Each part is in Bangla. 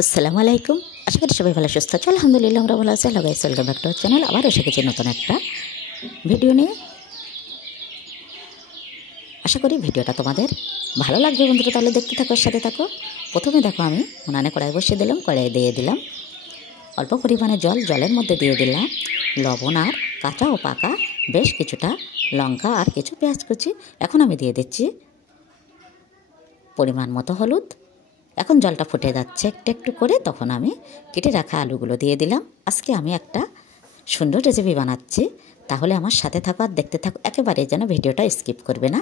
আসসালামু আলাইকুম। আশা করি সবাই ভালো সুস্থ আছো। আলহামদুলিল্লাহ আমরা ভালো আছি। Hello guys, welcome back to our channel. আবার এসে গেছি নতুন একটা ভিডিও নিয়ে। আশা করি ভিডিওটা তোমাদের ভালো লাগবে বন্ধুরা, তাহলে দেখতে থাকো, সাথে থাকো। প্রথমে দেখো আমি উনানে কড়াই বসিয়ে দিলাম। কড়াই দিয়ে দিলাম অল্প পরিমাণে জল। জলের মধ্যে দিয়ে দিলাম লবণ আর কাঁচা ও পাকা বেশ কিছুটা লঙ্কা আর কিছু পেঁয়াজ কুচি। এখন আমি দিয়ে দিচ্ছি পরিমাণ মতো হলুদ। এখন জলটা ফুটে যাচ্ছে একটু একটু করে, তখন আমি কেটে রাখা আলুগুলো দিয়ে দিলাম। আজকে আমি একটা সুন্দর রেসিপি বানাচ্ছি, তাহলে আমার সাথে থাকো আর দেখতে থাকো। একেবারে যেন ভিডিওটা স্কিপ করবে না,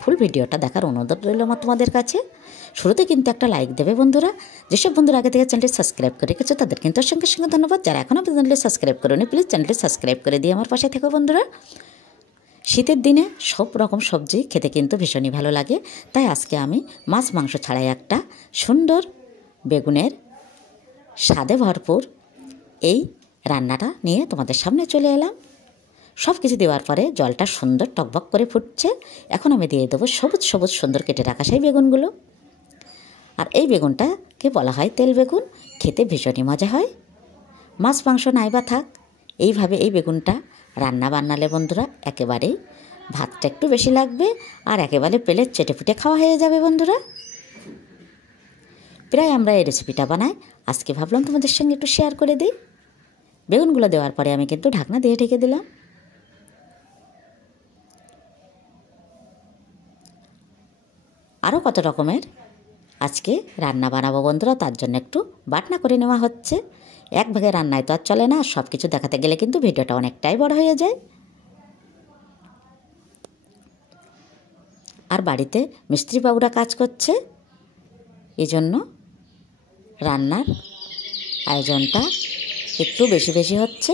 ফুল ভিডিওটা দেখার অনুরোধ রইল আমার তোমাদের কাছে। শুরুতে কিন্তু একটা লাইক দেবে বন্ধুরা। যেসব বন্ধুরা আগে থেকে চ্যানেলটি সাবস্ক্রাইব করে রেখেছো তাদের কিন্তু সঙ্গে সঙ্গে ধন্যবাদ। যারা এখনও চ্যানেলটি সাবস্ক্রাইব করেনি, প্লিজ চ্যানেলটি সাবস্ক্রাইব করে দিয়ে আমার পাশে থেকো বন্ধুরা। শীতের দিনে সব রকম সবজি খেতে কিন্তু ভীষণই ভালো লাগে, তাই আজকে আমি মাছ মাংস ছাড়াই একটা সুন্দর বেগুনের স্বাদে ভরপুর এই রান্নাটা নিয়ে তোমাদের সামনে চলে এলাম। সব কিছু দেওয়ার পরে জলটা সুন্দর টকবক করে ফুটছে। এখন আমি দিয়ে দেবো সবুজ সবুজ সুন্দর কেটে রাখা সেই বেগুনগুলো। আর এই বেগুনটাকে বলা হয় তেল বেগুন, খেতে ভীষণই মজা হয়। মাছ মাংস নাইবা থাক, এইভাবে এই বেগুনটা রান্না বান্নালে বন্ধুরা একেবারেই ভাতটা একটু বেশি লাগবে আর একেবারে প্লেট চেটে ফুটে খাওয়া হয়ে যাবে বন্ধুরা। প্রায় আমরা এই রেসিপিটা বানাই, আজকে ভাবলাম তোমাদের সঙ্গে একটু শেয়ার করে দিই। বেগুনগুলো দেওয়ার পরে আমি কিন্তু ঢাকনা দিয়ে ঢেকে দিলাম। আরও কত রকমের আজকে রান্না বানাবো বন্ধুরা, তার জন্য একটু বাটনা করে নেওয়া হচ্ছে। এক ভাগে রান্নায় তো আর চলে না, সব কিছু দেখাতে গেলে কিন্তু ভিডিওটা অনেকটাই বড় হয়ে যায়। আর বাড়িতে মিস্ত্রি বাবুরা কাজ করছে, এই জন্য রান্নার আয়োজনটা একটু বেশি বেশি হচ্ছে।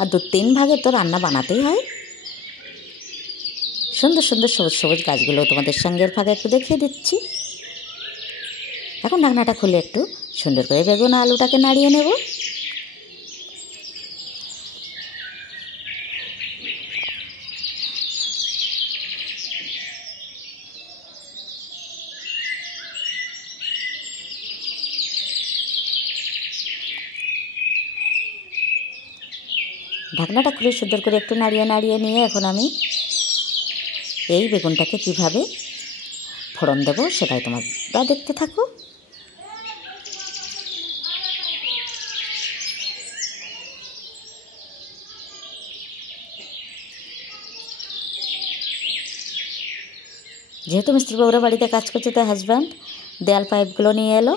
আর 2-3 ভাগে তো রান্না বানাতেই হয়। সুন্দর সুন্দর সবুজ সবুজ গাছগুলো তোমাদের সঙ্গে ফাঁকে একটু দেখিয়ে দিচ্ছি। এখন ঢাকনাটা খুলে একটু সুন্দর করে বেগুন আলুটাকে নাড়িয়ে নেব। ঢাকনাটা খুলে সুন্দর করে একটু নাড়িয়ে নাড়িয়ে নিয়ে এখন আমি এই বেগুনটাকে কিভাবে ফোড়ন দেবো সেটাই তোমরা দেখতে থাকো। যেহেতু মিস্ত্রি বাবুরা বাড়িতে কাজ করছে, তাই হাজব্যান্ড দেয়াল পাইপগুলো নিয়ে এলো।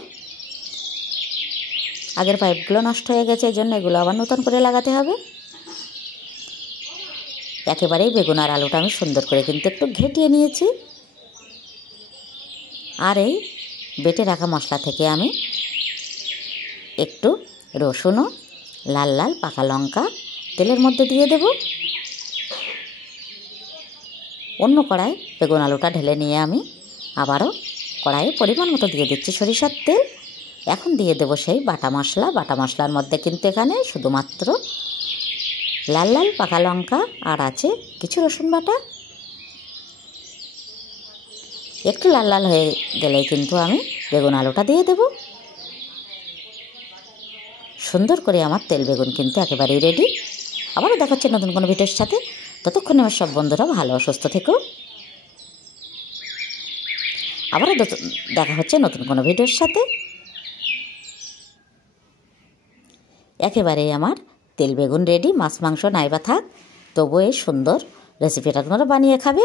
আগের পাইপগুলো নষ্ট হয়ে গেছে, এই জন্য এগুলো আবার নতুন করে লাগাতে হবে। একেবারেই বেগুন আর আলুটা আমি সুন্দর করে কিন্তু একটু ঘেটিয়ে নিয়েছি। আর এই বেটে রাখা মশলা থেকে আমি একটু রসুন ও লাল লাল পাকা লঙ্কা তেলের মধ্যে দিয়ে দেব। অন্য কড়াই বেগুন আলুটা ঢেলে নিয়ে আমি আবারও কড়াইয়ে পরিমাণ মতো দিয়ে দিচ্ছি সরিষার তেল। এখন দিয়ে দেব সেই বাটা মশলা। বাটা মশলার মধ্যে কিন্তু এখানে শুধুমাত্র লাল লাল পাকা লঙ্কা আর আছে কিছু রসুন বাটা। একটু লাল লাল হয়ে গেলেই কিন্তু আমি বেগুন আলুটা দিয়ে দেব। সুন্দর করে আমার তেল বেগুন কিন্তু একেবারেই রেডি। আবারও দেখা হচ্ছে নতুন কোনো ভিডিওর সাথে। ততক্ষণে আমার সব বন্ধুরা ভালো সুস্থ থেকো। আবারও দেখা হচ্ছে নতুন কোনো ভিডিওর সাথে। একেবারেই আমার তেল বেগুন রেডি। মাছ মাংস নাইবা থাক, তবু এই সুন্দর রেসিপিটা তোমরা বানিয়ে খাবে,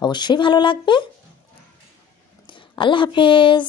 অবশ্যই ভালো লাগবে। আল্লাহ হাফেজ।